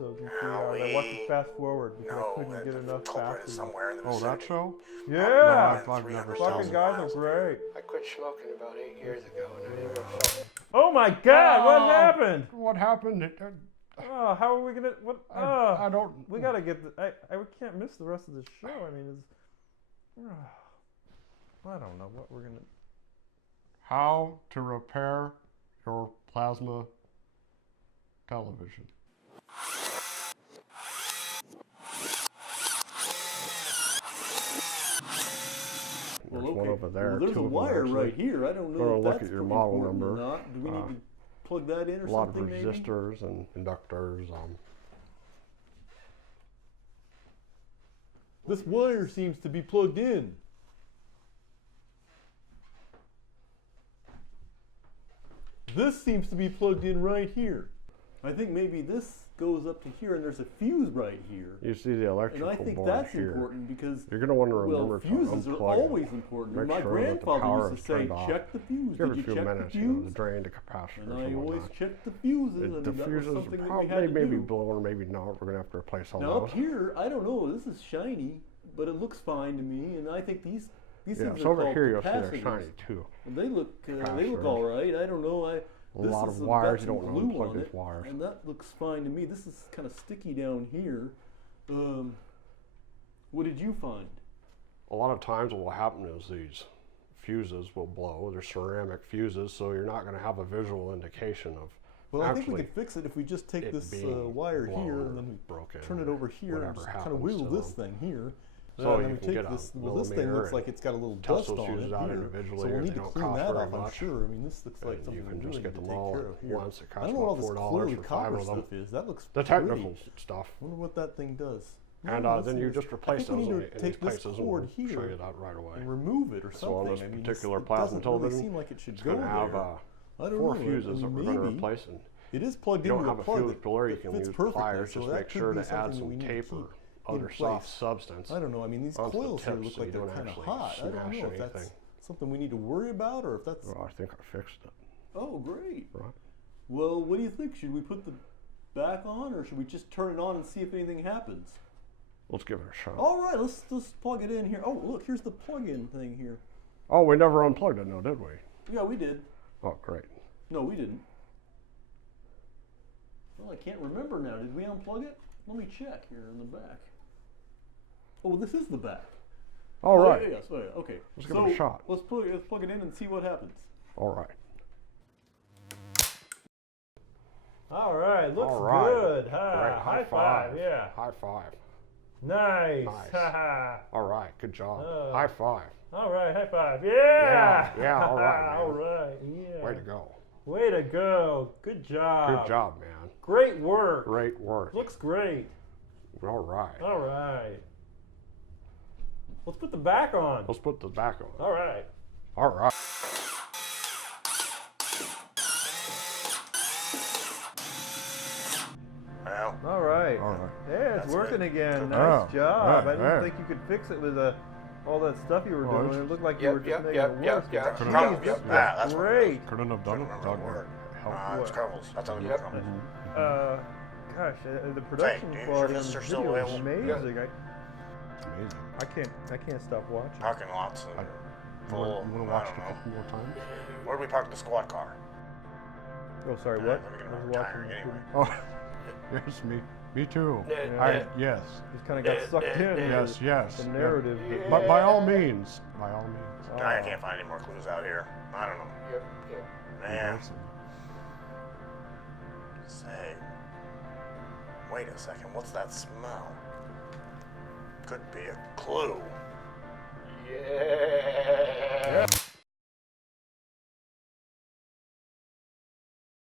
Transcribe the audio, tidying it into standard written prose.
So you can see, I watched it fast forward because I couldn't get enough fast. Somewhere in the Oh, that show? Yeah! No, I've never Fucking seen it. guys are great. I quit smoking about 8 years ago, and I never felt. Oh my God! What happened? What happened? Oh, how are we gonna? What? I don't. We gotta get. We can't miss the rest of the show. I mean, it's. I don't know what we're gonna. How to repair your plasma television. Well, There's one over there. Well, there's two a of them, wire actually. right here. I don't Go know to if look that's at your pretty model important number. or not. Do we need to plug that in or A lot of something, maybe? resistors and inductors. This wire seems to be plugged in. This seems to be plugged in right here. I think maybe this goes up to here, and there's a fuse right here. You see the And electrical I think board that's here. important because, You're going to want to remember well, to fuses are unplug always it. important. Make My sure that the grandfather power used is to say, turned off. check the fuse. Every Did you few check minutes, the you know, fuse? the drain, the capacitors, And I and always whatnot. checked the fuses, The and that was fuses something that we probably had to maybe do. blown or maybe not. We're going to have to replace all Now those. up here, I don't know. This is shiny, but it looks fine to me, and I think these Yeah, things so are over called here you'll see capacitors. they're shiny too. And they look Capacitors. all right. I don't know. A This lot is of wires, got you some don't glue unplug on these it, wires. and that looks fine to me. This is kind of sticky down here. What did you find? A lot of times what will happen is these fuses will blow. They're ceramic fuses, so you're not going to have a visual indication of Well, I think we actually could fix it if we just take it this being wire blown here or and then we broken turn it or over here and whatever just kind of happens wiggle to this them. thing here. So and you then we can take get a this. Well, this thing millimeter looks like it's got a little test dust those on fuses it out here. individually, So we'll and need they to don't clean cost that very off, I'm much. sure. I mean, this looks like And something you can we just really get need to them take all care of here. once. It I costs don't know all about this $4 clearly for 5 copper of them. stuff is. That looks The pretty. technical stuff. I wonder what that thing does. And let's then see you this. just replace I think those we in need to these take this places, and cord we'll show here you that right away. and remove it or So on something. this I mean, particular it plasma doesn't really television, seem like it should it's go going to have there. I don't 4 know. fuses that we're going to maybe replace. And it is plugged you don't into have a a plug fuse that, puller, you that can fits use perfectly, pliers. so Just that make could sure be to add something that some we need to tape keep or in other place. soft substance. I don't know. I mean, these onto the coils here tips look so like you they're don't kind of actually hot. I don't smash know if that's anything. something we need to worry about or if that's. Well, I think I fixed it. Oh, great. Right. Well, what do you think? Should we put the back on or should we just turn it on and see if anything happens? Let's give it a shot. All right, let's plug it in here. Oh, look, here's the plug-in thing here. Oh, we never unplugged it, no, did we? Yeah, we did. Oh, great. No, we didn't. Well, I can't remember now. Did we unplug it? Let me check here in the back. Oh, this is the back. All right. Yeah, yes, yeah, okay. Let's give it a shot. Let's plug it in and see what happens. All right. All right, looks All right. good. Great. High five, yeah. High five. Nice. Nice. All right, good job. High five. All right, high five. Yeah. Yeah, all right, man. All right, yeah. Way to go. Way to go. Good job. Good job, man. Great work. Great work. Looks great. All right. All right. Let's put the back on. Let's put the back on. All right. All right. Well, All right. All right. Yeah, it's That's working good. again. Good. Nice Oh, job. yeah, I didn't yeah. think you could fix it with all that stuff you were Oh, doing. it's- It looked like you were just making it worse. That's Could've- the problem. Jeez, Yep, this yeah, is that's what it great. Couldn't have done it. Couldn't Doug remember the helped. It's Carvel's. That's how we Yep. get from. Gosh, the production Hey, quality on is this there still video is available? amazing. It's amazing. I can't stop watching. Parking lots and full. You want to I watch don't it a know. couple more times? Where do we park the squad car? Oh, sorry, Let what? me get I my was retiring watching. anyway. Oh, yes, me too. Yeah. Yes, Just kind of got sucked in. yes, yes. The yeah. narrative. But by all means, by all means. I can't find any more clues out here. I don't know. Man, say. Wait a second. What's that smell? Could be a clue. Yeah.